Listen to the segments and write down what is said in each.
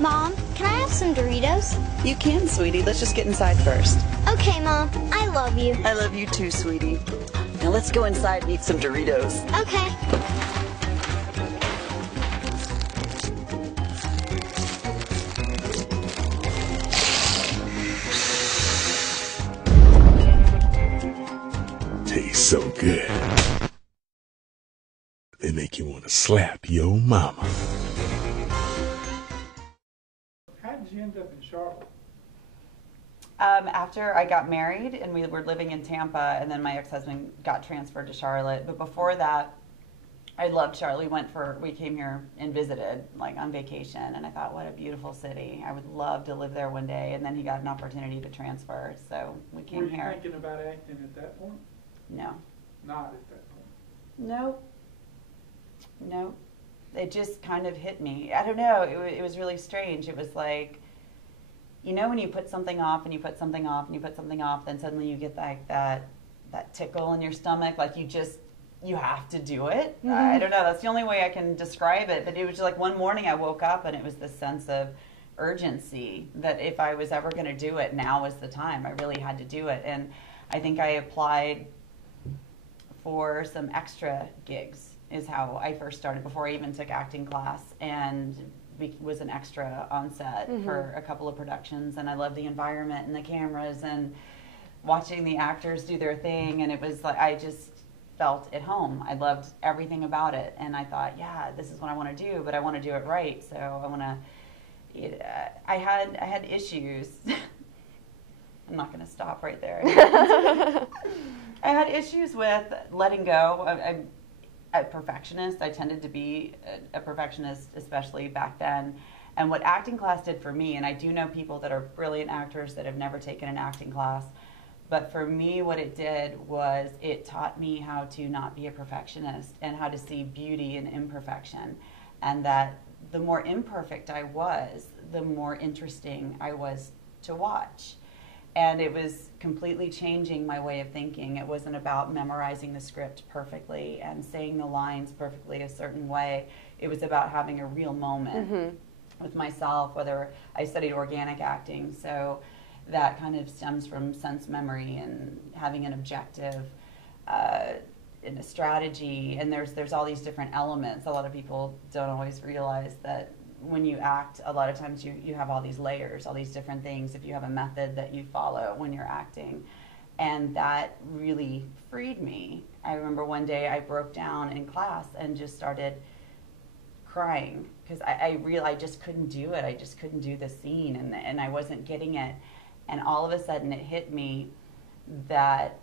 Mom, can I have some Doritos? You can, sweetie. Let's just get inside first. Okay, Mom. I love you. I love you too, sweetie. Now let's go inside and eat some Doritos. Okay. Tastes so good. They make you want to slap your mama. How did you end up in Charlotte? After I got married and we were living in Tampa, and then my ex-husband got transferred to Charlotte. But before that, I loved Charlotte. We came here and visited, like on vacation, and I thought, what a beautiful city. I would love to live there one day. And then he got an opportunity to transfer, so we came here. Were you thinking about acting at that point? No. Not at that point. Nope. Nope. It just kind of hit me. I don't know. It was really strange. It was like, you know, when you put something off and you put something off and you put something off, then suddenly you get like that tickle in your stomach, like you have to do it. Mm-hmm. I don't know. That's the only way I can describe it. But it was just like one morning I woke up and it was this sense of urgency that if I was ever going to do it, now was the time. I really had to do it. And I think I applied for some extra gigs is how I first started before I even took acting class, and was an extra on set for a couple of productions. And I loved the environment and the cameras and watching the actors do their thing. And it was like, I just felt at home. I loved everything about it. And I thought, yeah, this is what I want to do, but I want to do it right. So I want to, I had issues. I'm not going to stop right there. I had issues with letting go. I'm a perfectionist. I tended to be a perfectionist, especially back then. And what acting class did for me, and I do know people that are brilliant actors that have never taken an acting class, but for me what it did was it taught me how to not be a perfectionist and how to see beauty in imperfection. And that the more imperfect I was, the more interesting I was to watch. And it was completely changing my way of thinking. It wasn't about memorizing the script perfectly and saying the lines perfectly a certain way. It was about having a real moment with myself, whether I studied organic acting, so that kind of stems from sense memory and having an objective and a strategy. And there's all these different elements. A lot of people don't always realize that when you act, a lot of times you have all these layers, all these different things, if you have a method that you follow when you're acting. And that really freed me. I remember one day I broke down in class and just started crying because I just couldn't do it. I just couldn't do the scene, and I wasn't getting it. And all of a sudden it hit me that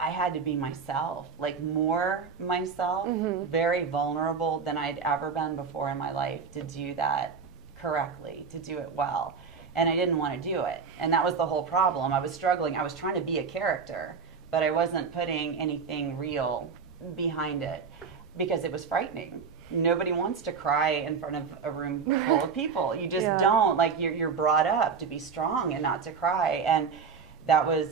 I had to be myself, like more myself, very vulnerable than I'd ever been before in my life, to do that correctly, to do it well. And I didn't want to do it. And that was the whole problem. I was struggling. I was trying to be a character, but I wasn't putting anything real behind it because it was frightening. Nobody wants to cry in front of a room full of people. You just don't. Like, you're brought up to be strong and not to cry. And that was...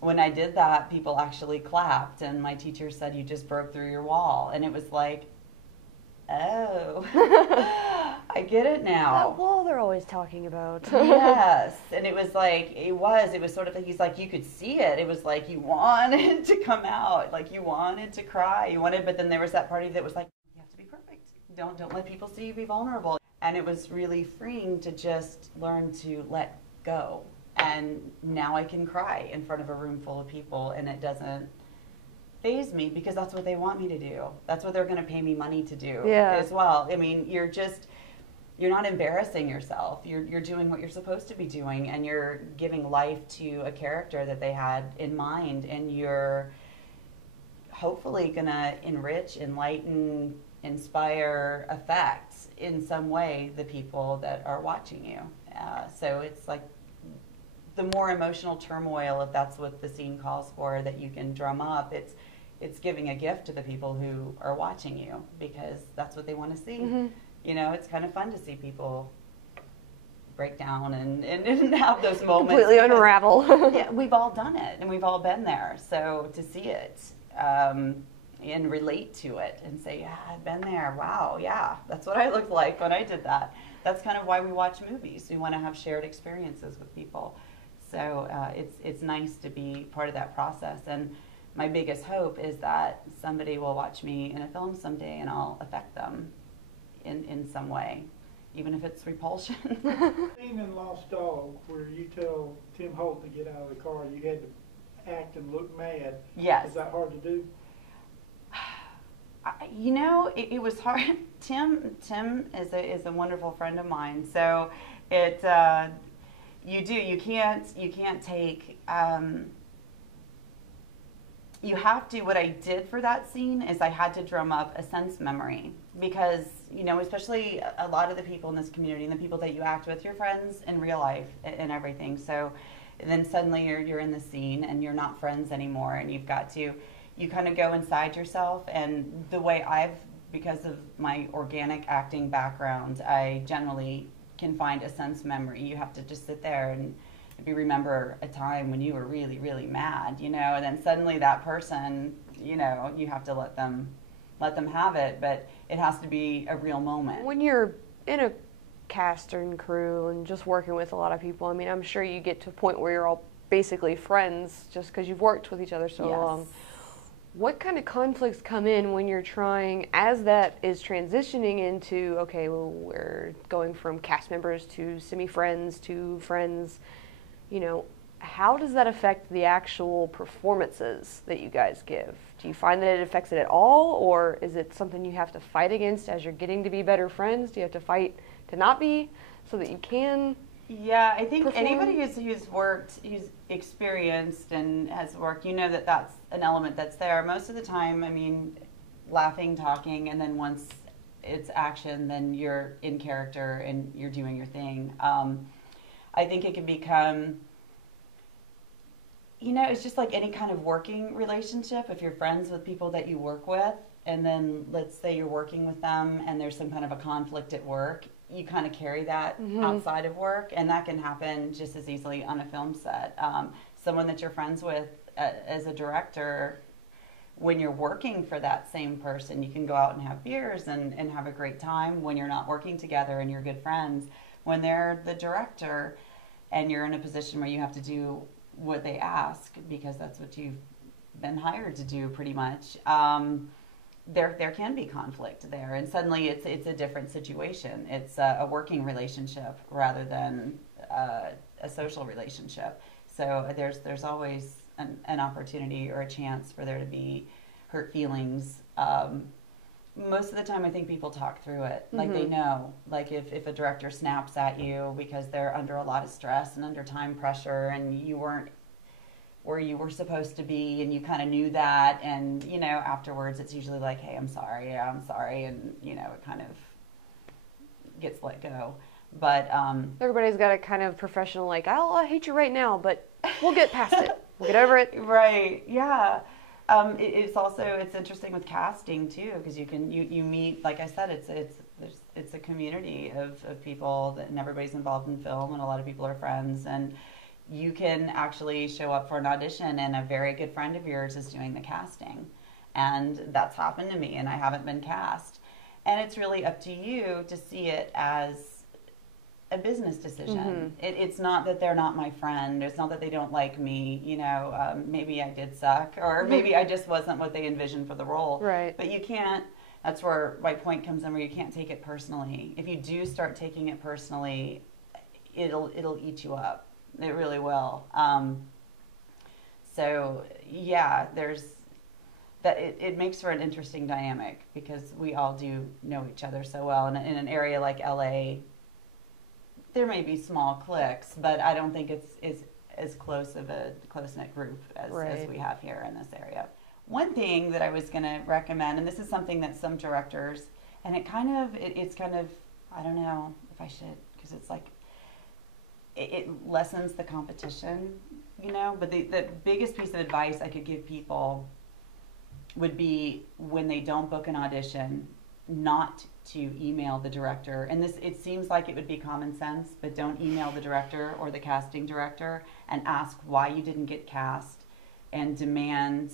when I did that, people actually clapped, and my teacher said, "You just broke through your wall." And it was like, oh, I get it now. That wall they're always talking about. Yes. And it was like, it was sort of like, he's like, you could see it. It was like you wanted to come out, like you wanted to cry. But then there was that party that was like, you have to be perfect. Don't let people see you be vulnerable. And it was really freeing to just learn to let go. And now I can cry in front of a room full of people, and it doesn't faze me because that's what they want me to do. That's what they're going to pay me money to do as well. I mean, you're not embarrassing yourself. You're doing what you're supposed to be doing, and you're giving life to a character that they had in mind, and you're hopefully going to enrich, enlighten, inspire, affect in some way the people that are watching you. So it's like, the more emotional turmoil, if that's what the scene calls for, that you can drum up, it's giving a gift to the people who are watching you, because that's what they want to see. You know, it's kind of fun to see people break down and have those moments. Completely unravel. Yeah, we've all done it, and we've all been there. So to see it, and relate to it and say, yeah, I've been there. Wow, yeah, that's what I looked like when I did that. That's kind of why we watch movies. We want to have shared experiences with people. So it's nice to be part of that process. And my biggest hope is that somebody will watch me in a film someday and I'll affect them in some way, even if it's repulsion. Scene in Lost Dog where you tell Tim Holt to get out of the car, you had to act and look mad. Yes. Is that hard to do? You know, it was hard. Tim is a wonderful friend of mine. So you can't take. You have to. What I did for that scene is I had to drum up a sense memory because, you know, especially a lot of the people in this community and the people that you act with, your friends in real life and everything. So then suddenly you're in the scene and you're not friends anymore, and you've got to. You kind of go inside yourself, and the way because of my organic acting background, I generally can find a sense memory. You have to just sit there and if you remember a time when you were really, really mad, you know, and then suddenly that person, you know, you have to let them have it, but it has to be a real moment. When you're in a cast and crew and just working with a lot of people, I mean, I'm sure you get to a point where you're all basically friends just because you've worked with each other so long. What kind of conflicts come in when you're trying, as that is transitioning into, okay, well, we're going from cast members to semi-friends to friends, you know, how does that affect the actual performances that you guys give? Do you find that it affects it at all, or is it something you have to fight against as you're getting to be better friends? Do you have to fight to not be so that you can? Yeah, I think perform? anybody who's worked, who's experienced and has worked, you know that that's an element that's there. Most of the time, I mean, laughing, talking, and then once it's action, then you're in character and you're doing your thing. I think it can become, you know, it's just like any kind of working relationship. If you're friends with people that you work with, and then let's say you're working with them and there's some kind of a conflict at work, you kind of carry that outside of work, and that can happen just as easily on a film set. Someone that you're friends with as a director, when you're working for that same person, you can go out and have beers and have a great time when you're not working together and you're good friends. When they're the director and you're in a position where you have to do what they ask because that's what you've been hired to do pretty much, there can be conflict there, and suddenly it's a different situation. It's a working relationship rather than a social relationship. So there's always an opportunity or a chance for there to be hurt feelings. Most of the time I think people talk through it. Like they know, like if a director snaps at you because they're under a lot of stress and under time pressure and you weren't where you were supposed to be, and you kind of knew that, and you know, afterwards it's usually like, hey, I'm sorry, and you know, it kind of gets let go. But everybody's got a kind of professional, like, I hate you right now, but we'll get past it. We'll get over it. Right, yeah. It's interesting with casting too, because you meet, like I said, it's a community of people and everybody's involved in film, and a lot of people are friends, and you can actually show up for an audition and a very good friend of yours is doing the casting. And that's happened to me, and I haven't been cast. And it's really up to you to see it as a business decision. It's not that they're not my friend. It's not that they don't like me. You know, maybe I did suck, or maybe I just wasn't what they envisioned for the role. Right. But you can't, that's where my point comes in, where you can't take it personally. If you do start taking it personally, it'll eat you up. It really will. So yeah, there's that. It makes for an interesting dynamic because we all do know each other so well. And in an area like LA, there may be small cliques, but I don't think it's as close of a close-knit group as we have here in this area. One thing that I was going to recommend, and this is something that some directors, and it's kind of, I don't know if I should, because it's like, it lessens the competition, you know, but the biggest piece of advice I could give people would be, when they don't book an audition, not to email the director. And this, it seems like it would be common sense, but don't email the director or the casting director and ask why you didn't get cast, and demand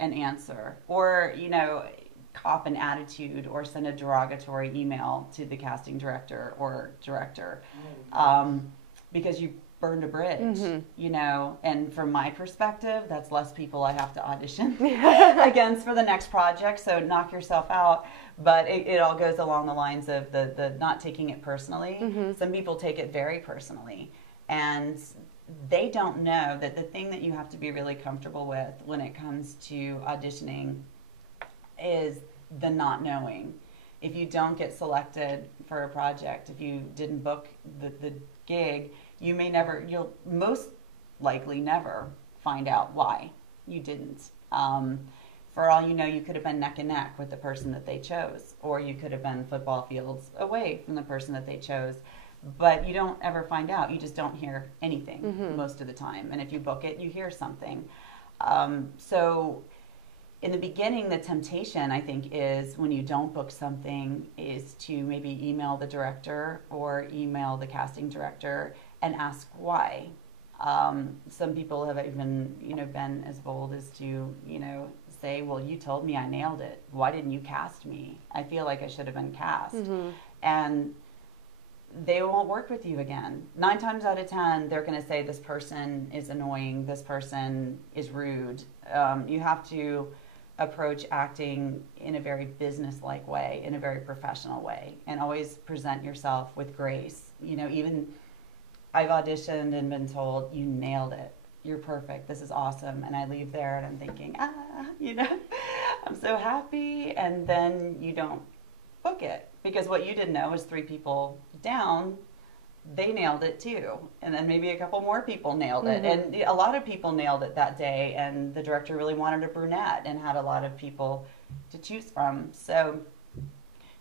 an answer, or, you know, cop an attitude or send a derogatory email to the casting director or director, because you burned a bridge, you know. And from my perspective, that's less people I have to audition against for the next project, so knock yourself out. But it all goes along the lines of the not taking it personally. Some people take it very personally, and they don't know that the thing that you have to be really comfortable with when it comes to auditioning is the not knowing. If you don't get selected for a project, if you didn't book the gig, you'll most likely never find out why you didn't. For all you know, you could have been neck and neck with the person that they chose, or you could have been football fields away from the person that they chose. But you don't ever find out. You just don't hear anything most of the time. And if you book it, you hear something. So in the beginning, the temptation, I think, is when you don't book something, is to maybe email the director or email the casting director and ask why. Some people have even, you know, been as bold as to, you know, say, well, you told me I nailed it. Why didn't you cast me? I feel like I should have been cast. And they won't work with you again. 9 times out of 10, they're going to say this person is annoying, this person is rude. You have to approach acting in a very business-like way, in a very professional way, and always present yourself with grace. You know, even I've auditioned and been told, you nailed it, you're perfect, this is awesome, and I leave there and I'm thinking, you know, I'm so happy, and then you don't book it, because what you didn't know is 3 people down, they nailed it too, and then maybe a couple more people nailed it, and a lot of people nailed it that day, and the director really wanted a brunette and had a lot of people to choose from. So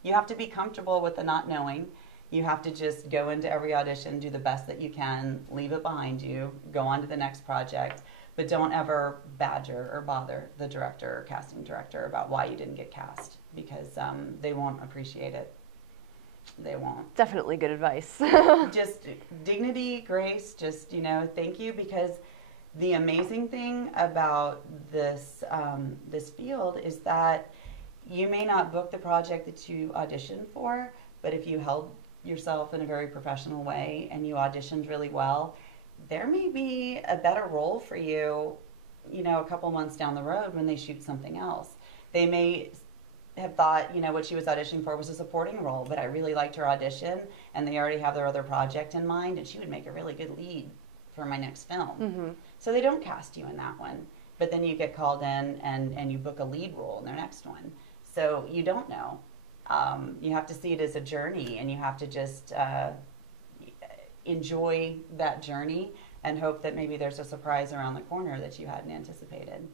you have to be comfortable with the not knowing. You have to just go into every audition, do the best that you can, leave it behind you, go on to the next project, but don't ever badger or bother the director or casting director about why you didn't get cast, because they won't appreciate it. They won't. Definitely good advice. Just dignity, grace, just, you know, thank you, because the amazing thing about this this field is that you may not book the project that you auditioned for, but if you held yourself in a very professional way and you auditioned really well, there may be a better role for you, you know, a couple months down the road when they shoot something else. They may have thought, you know, what she was auditioning for was a supporting role, but I really liked her audition, and they already have their other project in mind, and she would make a really good lead for my next film. So they don't cast you in that one, but then you get called in and you book a lead role in their next one. So you don't know. You have to see it as a journey, and you have to just enjoy that journey and hope that maybe there's a surprise around the corner that you hadn't anticipated.